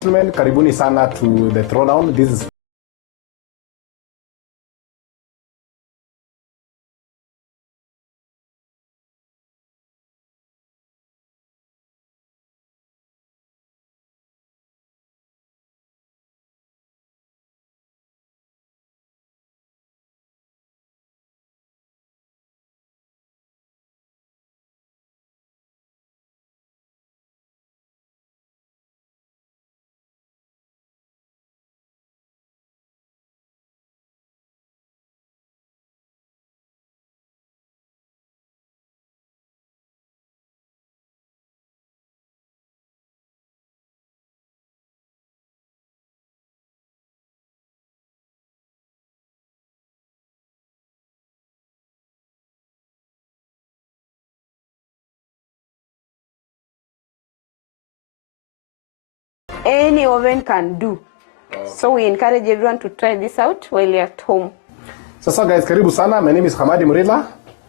Gentlemen, karibuni sana to the Throwdown. This is any oven can do. So we encourage everyone to try this out while you're at home. So guys, karibu sana. My name is Hamadi Murila.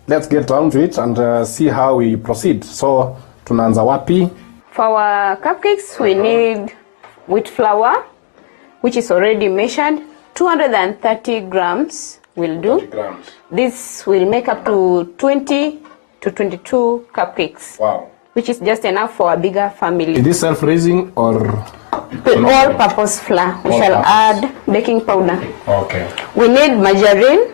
Let's get down to it and see how we proceed. So tunaanza wapi? For our cupcakes, we need wheat flour, which is already measured. 230 grams will do. 30 grams. This will make up to 20 to 22 cupcakes. Wow. Which is just enough for a bigger family. Is this self-raising or? All-purpose flour. We shall add baking powder. Okay. We need margarine.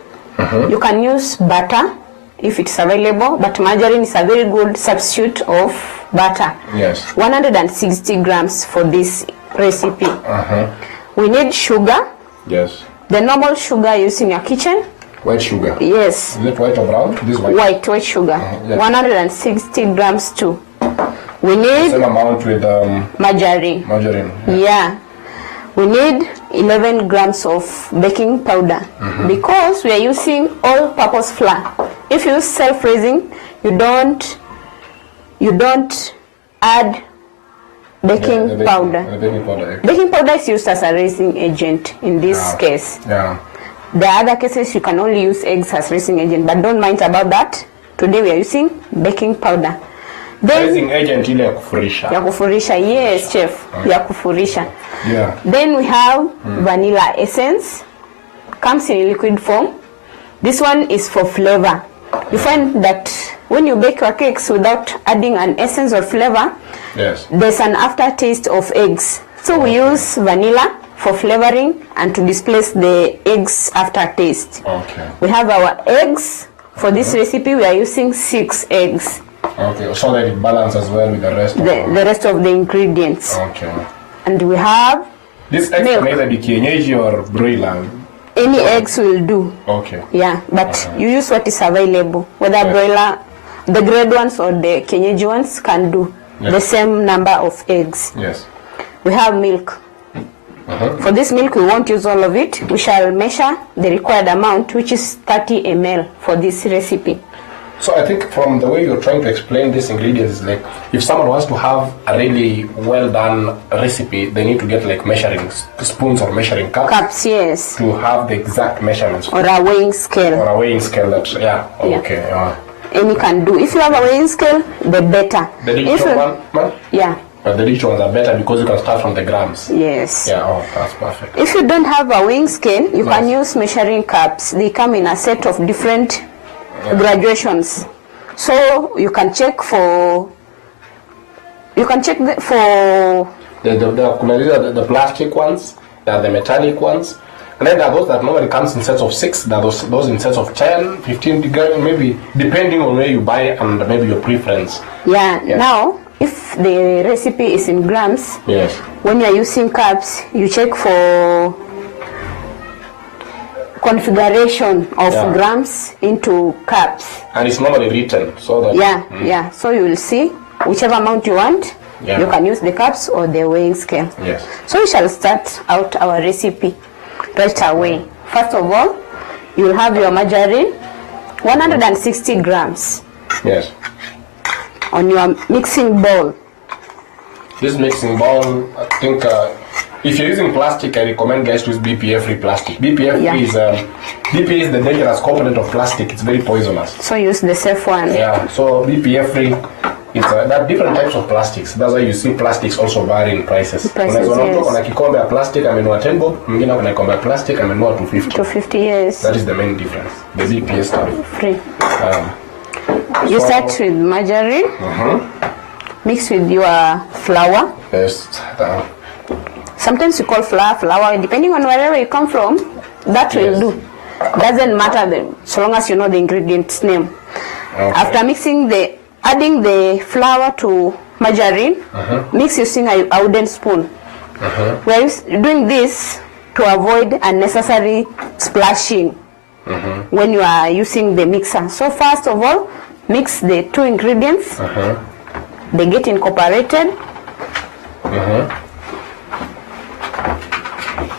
You can use butter if it's available, but margarine is a very good substitute of butter. Yes. 160 grams for this recipe. We need sugar. Yes. The normal sugar used in your kitchen. White sugar. Yes. Is it white or brown? This white. White sugar. Yes. 160 grams too. We need same amount with margarine. Margarine. Yeah. We need 11 grams of baking powder because we are using all-purpose flour. If you use self-raising, you don't add baking powder. The baking powder. Baking powder is used as a raising agent in this case. Yeah. The other cases you can only use eggs as raising agent, but don't mind about that. Today we are using baking powder. Then, raising agent ile ya kufurisha. Ya kufurisha, yes, chef. Ya kufurisha. Yeah. Then we have vanilla essence. Comes in liquid form. This one is for flavor. You find that when you bake your cakes without adding an essence or flavor, yes, there's an aftertaste of eggs. So we use vanilla for flavoring and to displace the eggs aftertaste. Okay. We have our eggs. For this recipe, we are using 6 eggs. Okay, so that it balances well with the rest. The rest of the ingredients. Okay. And we have this egg can either be kienyeji or broiler. Any eggs will do. Okay. Yeah, but you use what is available. Whether broiler, the grade ones or the kienyeji ones can do the same number of eggs. Yes. We have milk. For this milk, we won't use all of it. We shall measure the required amount, which is 30 ml for this recipe. So I think from the way you're trying to explain these ingredients, like if someone wants to have a really well done recipe, they need to get like measuring spoons or measuring cups. Cups, yes. To have the exact measurements. Or a weighing scale. Or a weighing scale that, okay. Any can do. If you have a weighing scale, the better. The digital one? Yeah. But the digital ones are better because you can start from the grams. Yes. Yeah, that's perfect. If you don't have a weighing scale, you can use measuring cups. They come in a set of different graduations. So you can check for the plastic ones, there are the metallic ones, and then there are those that normally comes in sets of 6, there are those in sets of 10, 15, maybe depending on where you buy and maybe your preference. Yeah. Now if the recipe is in grams, yes, when you are using cups, you check for configuration of grams into cups. And it's normally written so that so you will see whichever amount you want. You can use the cups or the weighing scale. Yes. So we shall start out our recipe right away. First of all, you will have your margarine, 160 grams. Yes. On your mixing bowl. This mixing bowl, I think if you're using plastic, I recommend guys to use BPA-free plastic. BPA is the dangerous component of plastic. It's very poisonous. So use the safe one. Yeah. So BPA-free It's there are different types of plastics. That's why you see plastics also vary in prices. Kuna kikombe ya plastic amenunua 10 bob, mwingine kuna kikombe ya plastic amenunua 250. 250, yes. That is the main difference. The BPS stuff. Free. You start with margarine. Mix with your flour. Yes. Sometimes you call flour, depending on wherever you come from, that will do. Doesn't matter so long as you know the ingredient's name. Okay. After adding the flour to margarine, mix using a wooden spoon. We're doing this to avoid unnecessary splashing when you are using the mixer. So first of all, mix the two ingredients. They get incorporated.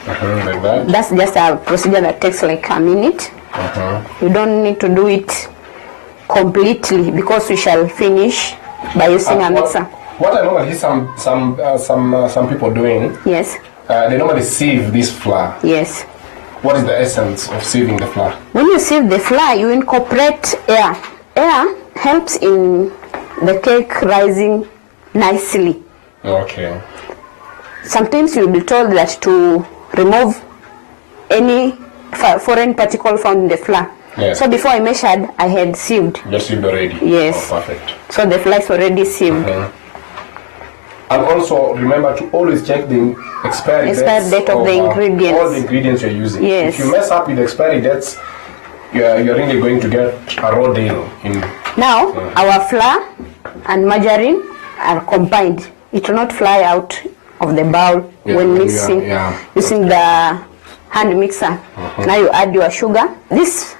Like that. That's just a procedure that takes like a minute. You don't need to do it completely because we shall finish by using a mixer. What I normally see some people doing. Yes. They normally sieve this flour. Yes. What is the essence of sieving the flour? When you sieve the flour, you incorporate air. Air helps in the cake rising nicely. Okay. Sometimes you'll be told that to remove any foreign particle found in the flour. Yes. So before I measured, I had sieved. Just sieved already? Yes. Oh, perfect. So the flour is already sieved. And also remember to always check the expiry date of the ingredients. All the ingredients you're using. Yes. If you mess up with the expiry dates, you're really going to get a raw deal. Now, our flour and margarine are combined. It will not fly out of the bowl when mixing using the hand mixer. Now you add your sugar. This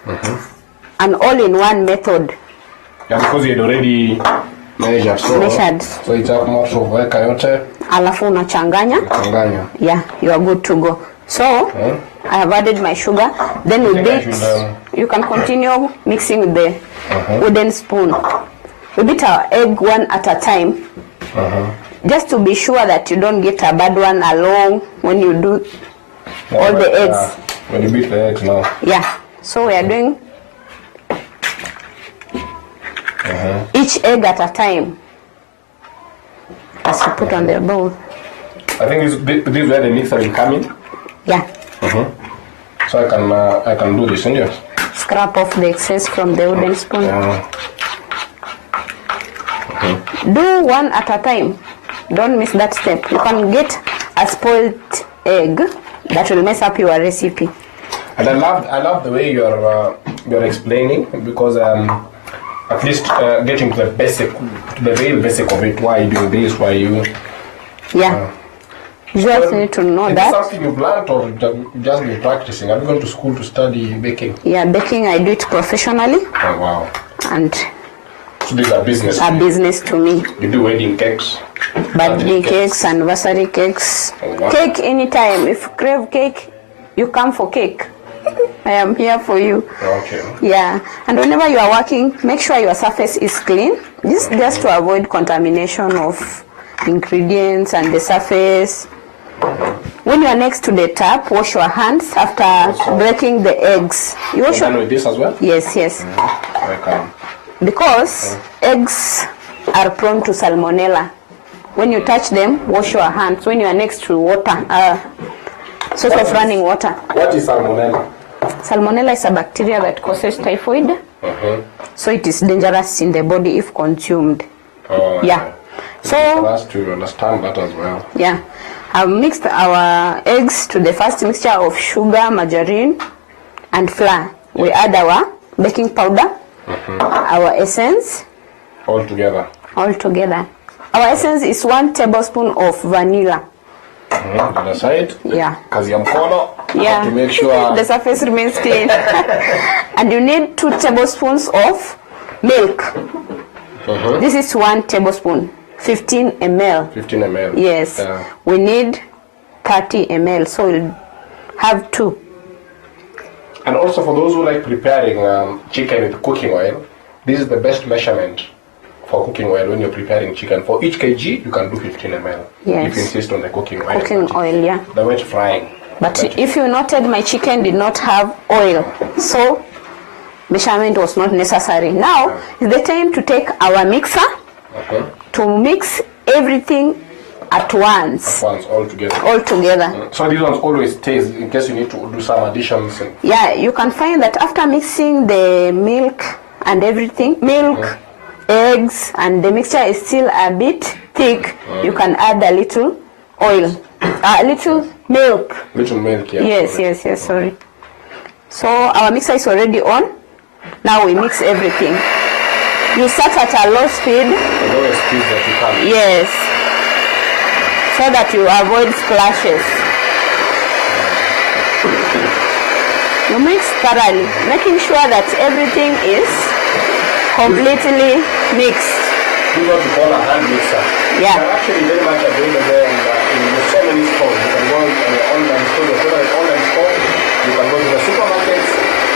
an all-in-one method. Yeah, because you had already measured. So it's a matter of weka yote. Alafu unachanganya. Yeah, you are good to go. So I have added my sugar. Then we beat. You can continue mixing with the wooden spoon. We beat our egg one at a time. Just to be sure that you don't get a bad one along when you do all the eggs. When you beat the eggs now. Yeah. So we are doing each egg at a time. As you put on the bowl. I think this is where the mixer will come in. Yeah. So I can do this, yes. Scrap off the excess from the wooden spoon. Do one at a time. Don't miss that step. You can get a spoiled egg that will mess up your recipe. And I love the way you're explaining, because at least getting to the real basic of it. Why you do this? Why you? Yeah. You just need to know that. Is it something you've learned or just been practicing? Have you gone to school to study baking? Yeah, baking I do it professionally. Oh wow. And so this is a business. A business to me. You do wedding cakes? Birthday cakes, anniversary cakes. Oh, wow. Cake anytime. If you crave cake, you come for cake. I am here for you. Okay. Yeah. And whenever you are working, make sure your surface is clean. Just to avoid contamination of ingredients and the surface. When you are next to the tap, wash your hands after breaking the eggs. You wash your... with this as well? Yes. Okay. Because eggs are prone to salmonella. When you touch them, wash your hands. When you are next to water, source of running water. What is salmonella? Salmonella is a bacteria that causes typhoid. So it is dangerous in the body if consumed. Oh, yeah. So for us to understand that as well. Yeah. I've mixed our eggs to the first mixture of sugar, margarine, and flour. We add our baking powder, our essence. All together. Our essence is 1 tablespoon of vanilla. The other side. Yeah. Kazi ya mkono. Yeah. To make sure the surface remains clean. And you need 2 tablespoons of milk. This is 1 tablespoon. 15 ml. 15 ml. Yes. We need 30 ml, so we'll have 2. And also for those who like preparing chicken with cooking oil, this is the best measurement for cooking oil when you're preparing chicken. For each kg, you can do 15 ml. Yes. If you insist on the cooking oil. Cooking oil, yeah. The wet frying. But if you noted, my chicken did not have oil, so measurement was not necessary. Now is the time to take our mixer to mix everything at once. All together. All together. So these ones always stays in case you need to do some additions. Yeah, you can find that after mixing the milk and everything, eggs, and the mixture is still a bit thick, you can add a little oil, a little milk. Little milk, yeah. Yes, sorry. So our mixer is already on. Now we mix everything. You start at a low speed. The lowest speed that you can. Yes. So that you avoid splashes. You mix thoroughly, making sure that everything is completely mixed. This is what we call a hand mixer. Yeah. They're actually very much available in so many stores. You can go on an online store, your favorite online store. You can go to the supermarkets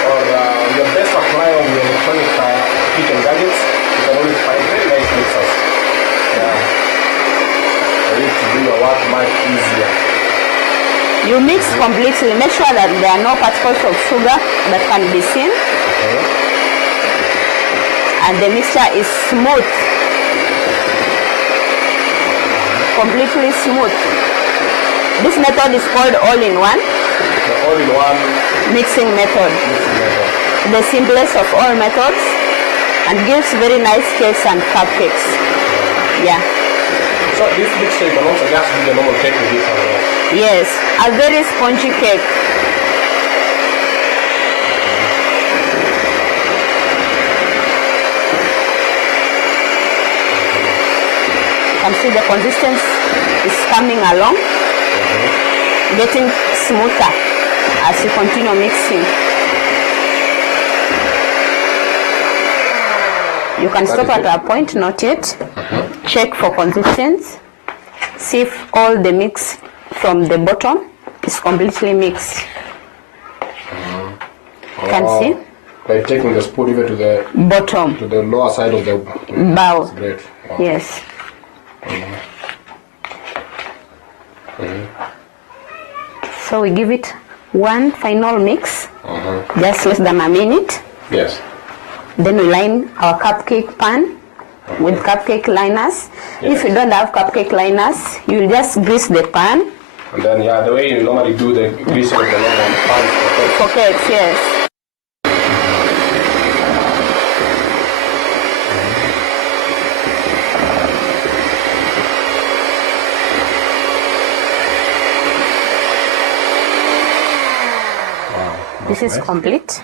or your best supplier of your electronic kitchen gadgets. You can always find very nice mixers. Yeah. For you to do your work much easier. You mix completely. Make sure that there are no particles of sugar that can be seen. And the mixture is smooth. Completely smooth. This method is called all-in-one. The all-in-one mixing method. The simplest of all methods, and gives very nice cakes and cupcakes. Yeah. So this mixture you can also just do the normal cake with this as well. Yes, a very spongy cake. You can see the consistency is coming along, getting smoother as you continue mixing. You can stop at a point, not yet. Check for consistency. See if all the mix from the bottom is completely mixed. You can see? By taking the spoon even to the bottom, to the lower side of the bowl. That's great. Wow. Yes. So we give it one final mix, just less than a minute. Yes. Then we line our cupcake pan with cupcake liners. Yes. If you don't have cupcake liners, you'll just grease the pan. And then, yeah, the way you normally do the greasing of the normal pan for cakes, yes. This is complete.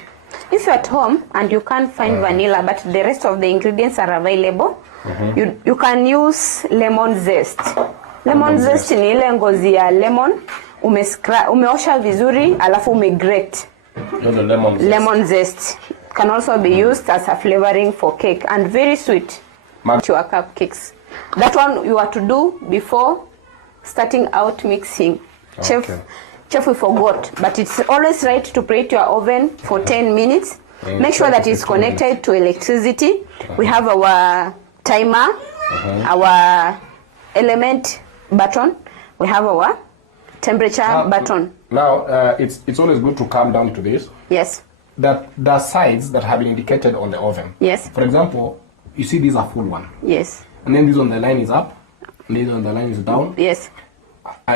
If you're at home and you can't find vanilla, but the rest of the ingredients are available, you can use lemon zest. Lemon zest ni ile ngozi ya lemon umeosha vizuri alafu umegrate. Lemon zest can also be used as a flavoring for cake and very sweet to our cupcakes. That one you are to do before starting out mixing. Chef, we forgot, but it's always right to preheat your oven for 10 minutes. Make sure that it's connected to electricity. We have our timer, our element button. We have our temperature button. Now, it's always good to come down to this. Yes. That there are sides that have been indicated on the oven. Yes. For example, you see these are full one. Yes. And then this on the line is up, and this on the line is down. Yes.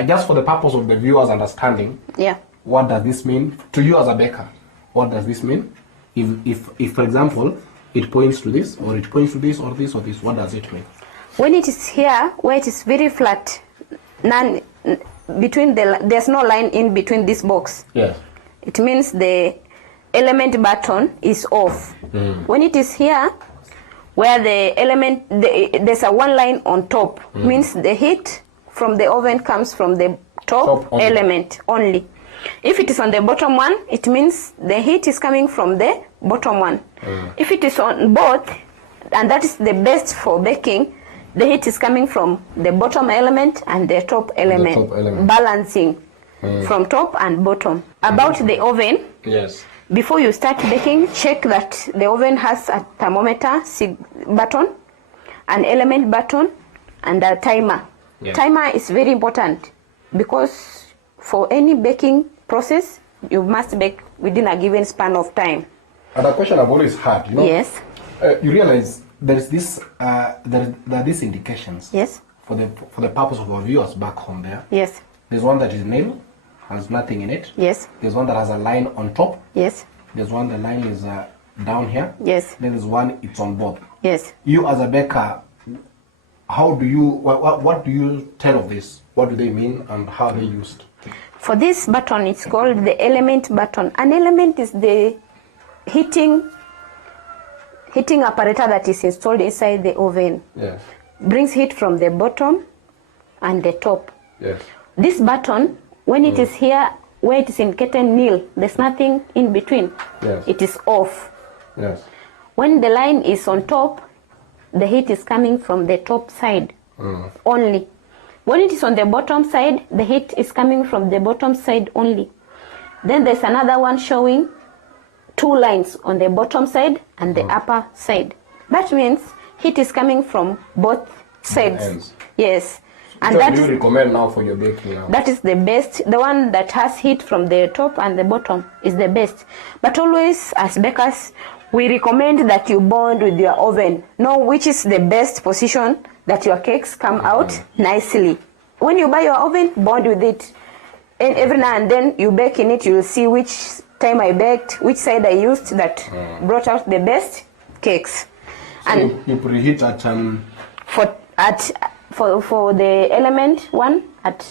Just for the purpose of the viewers understanding, what does this mean to you as a baker? What does this mean? If for example, it points to this, or it points to this, or this, or this, what does it mean? When it is here, where it is very flat, there's no line in between this box. Yes. It means the element button is off. When it is here, where the element, there's a one line on top, means the heat from the oven comes from the top element only. If it is on the bottom one, it means the heat is coming from the bottom one. If it is on both, and that is the best for baking, the heat is coming from the bottom element and the top element, balancing from top and bottom. About the oven, before you start baking, check that the oven has a thermometer button, an element button, and a timer. Timer is very important because for any baking process, you must bake within a given span of time. And a question I've always had, Yes. You realize there's this there are these indications. Yes. For the purpose of our viewers back home there. Yes. There's one that is nil, has nothing in it. Yes. There's one that has a line on top. Yes. There's one the line is down here. Yes. Then there's one it's on both. Yes. You as a baker, how do you what do you tell of this? What do they mean and how are they used? For this button, it's called the element button. An element is the heating apparatus that is installed inside the oven. Yes. Brings heat from the bottom and the top. Yes. This button, when it is here, where it is indicated nil, there's nothing in between. Yes. It is off. Yes. When the line is on top, the heat is coming from the top side only. When it is on the bottom side, the heat is coming from the bottom side only. Then there's another one showing two lines on the bottom side and the upper side. That means heat is coming from both sides. Ends. Yes. And What do you recommend now for your baking now? that is the best. The one that has heat from the top and the bottom is the best. But always, as bakers, we recommend that you bond with your oven. Know which is the best position that your cakes come out nicely. When you buy your oven, bond with it. And every now and then you bake in it, you'll see which time I baked, which side I used that brought out the best cakes. So And you preheat at for the element one at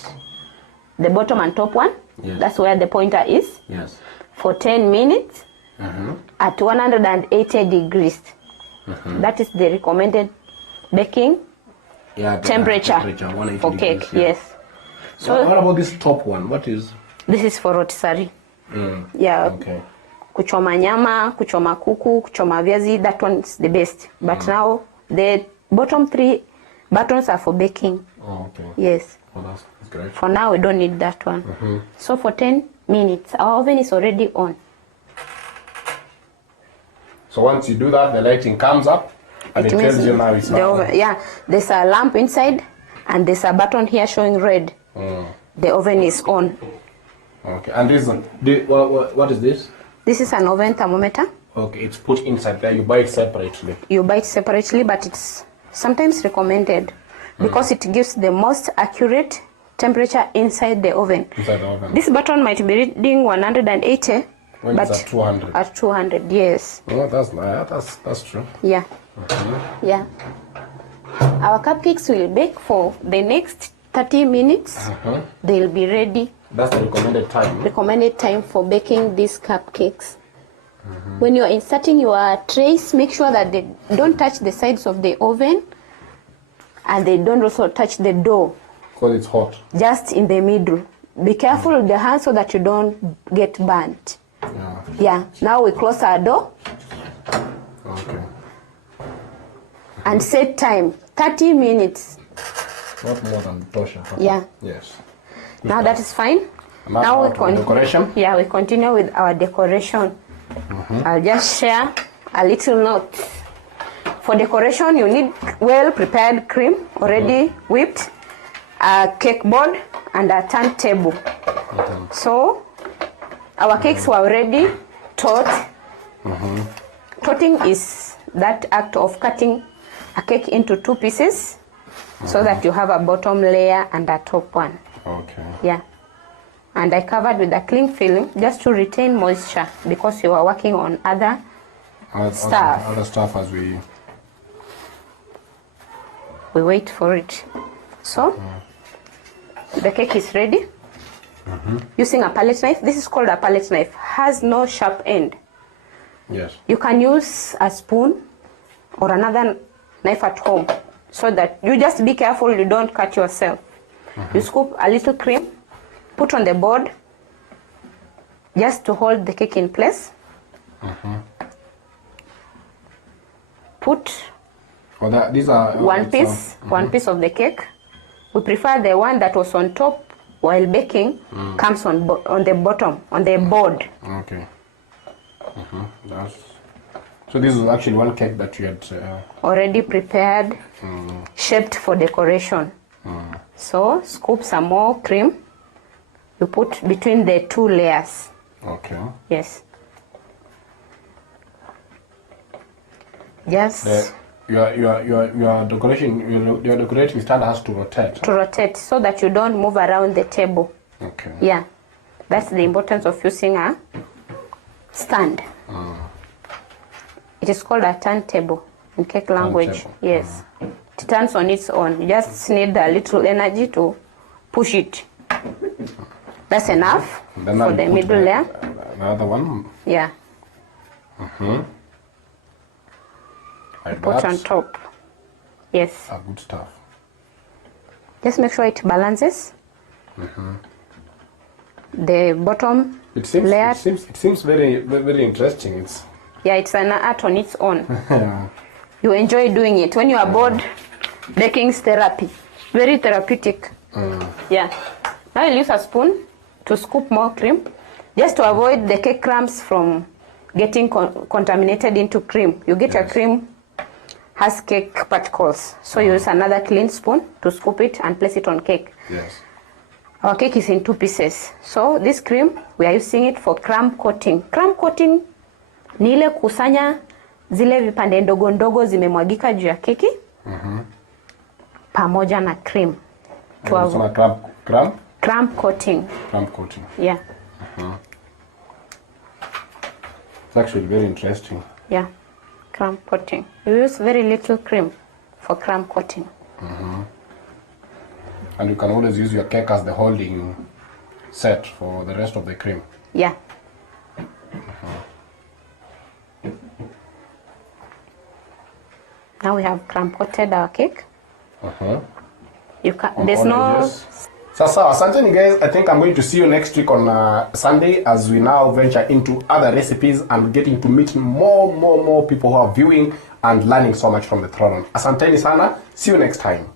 the bottom and top one. Yes. That's where the pointer is. yes. For 10 minutes at 180 degrees. That is the recommended baking temperature 180 for cake. degrees, yeah. Yes. So what about this top one? What is? This is for rotisserie. Yeah. Okay. Kuchoma nyama, kuchoma kuku, kuchoma viazi, that one is the best. But now the bottom three buttons are for baking. Oh, okay. Yes. Oh, that's great. For now, we don't need that one. So for 10 minutes, our oven is already on. So once you do that, the lighting comes up and it tells you now it's the now oven, yeah, there's a lamp inside and there's a button here showing red. The oven is on. Okay. And this what is this? This is an oven thermometer. Okay, it's put inside there. You buy it separately. You buy it separately, but it's sometimes recommended because it gives the most accurate temperature inside the oven. Inside the oven. This button might be reading 180, When but it's at 200. At 200, yes. Oh, that's nice. That's true. Yeah. Yeah. Our cupcakes will bake for the next 30 minutes. They'll be ready. That's the recommended time. Recommended time for baking these cupcakes. When you're inserting your trays, make sure that they don't touch the sides of the oven and they don't also touch the dough. Because it's hot. Just in the middle. Be careful with the hands so that you don't get burnt. Yeah. Yeah. Now we close our door Okay. and set time 30 minutes. Not more than tosha. Yeah. Yes. Now that is fine. Now we decoration. Yeah, we continue with our decoration. I'll just share a little note. For decoration, you need well prepared cream, already whipped, a cake board, and a turntable. So our cakes were already taught. Totting is that act of cutting a cake into two pieces so that you have a bottom layer and a top one. Okay. Yeah. And I covered with a cling film just to retain moisture because you are working on other stuff. Other stuff as we wait for it. So the cake is ready. Using a palette knife. This is called a palette knife. Has no sharp end. Yes. You can use a spoon or another knife at home so that you just be careful you don't cut yourself. You scoop a little cream, put on the board just to hold the cake in place. Put These are one piece of the cake. We prefer the one that was on top while baking comes on the bottom, on the board. Okay. So this is actually one cake that you had Already prepared, shaped for decoration. So scoop some more cream. You put between the two layers. Okay. Yes. Just your decorating stand has to rotate. To rotate so that you don't move around the table. Okay. Yeah. That's the importance of using a stand. It is called a turntable in cake language. Turntable. Yes. It turns on its own. You just need a little energy to push it. That's enough for the middle layer. Another one. Yeah. Like Put that. on top. Yes. Good stuff. Just make sure it balances. The bottom layer. It seems very, very interesting. It's It's an art on its own. You enjoy doing it. When you are bored, baking is therapy. Very therapeutic. Yeah. Now I'll use a spoon to scoop more cream, just to avoid the cake crumbs from getting contaminated into cream. You get your cream has cake particles, so you use another clean spoon to scoop it and place it on cake. Yes. Our cake is in 2 pieces. So this cream, we are using it for crumb coating. Crumb coating ni ile kusanya zile vipande ndogo ndogo zimemwagika juu ya keki pamoja na cream. Crumb coating. Crumb coating. Yeah. It's actually very interesting. Yeah. Crumb coating. We use very little cream for crumb coating. And you can always use your cake as the holding set for the rest of the cream. Yeah. Now we have crumb coated our cake. You can. There's no. So asanteni guys. I think I'm going to see you next week on Sunday as we now venture into other recipes and getting to meet more people who are viewing and learning so much from the throwdown. Asanteni sana. See you next time.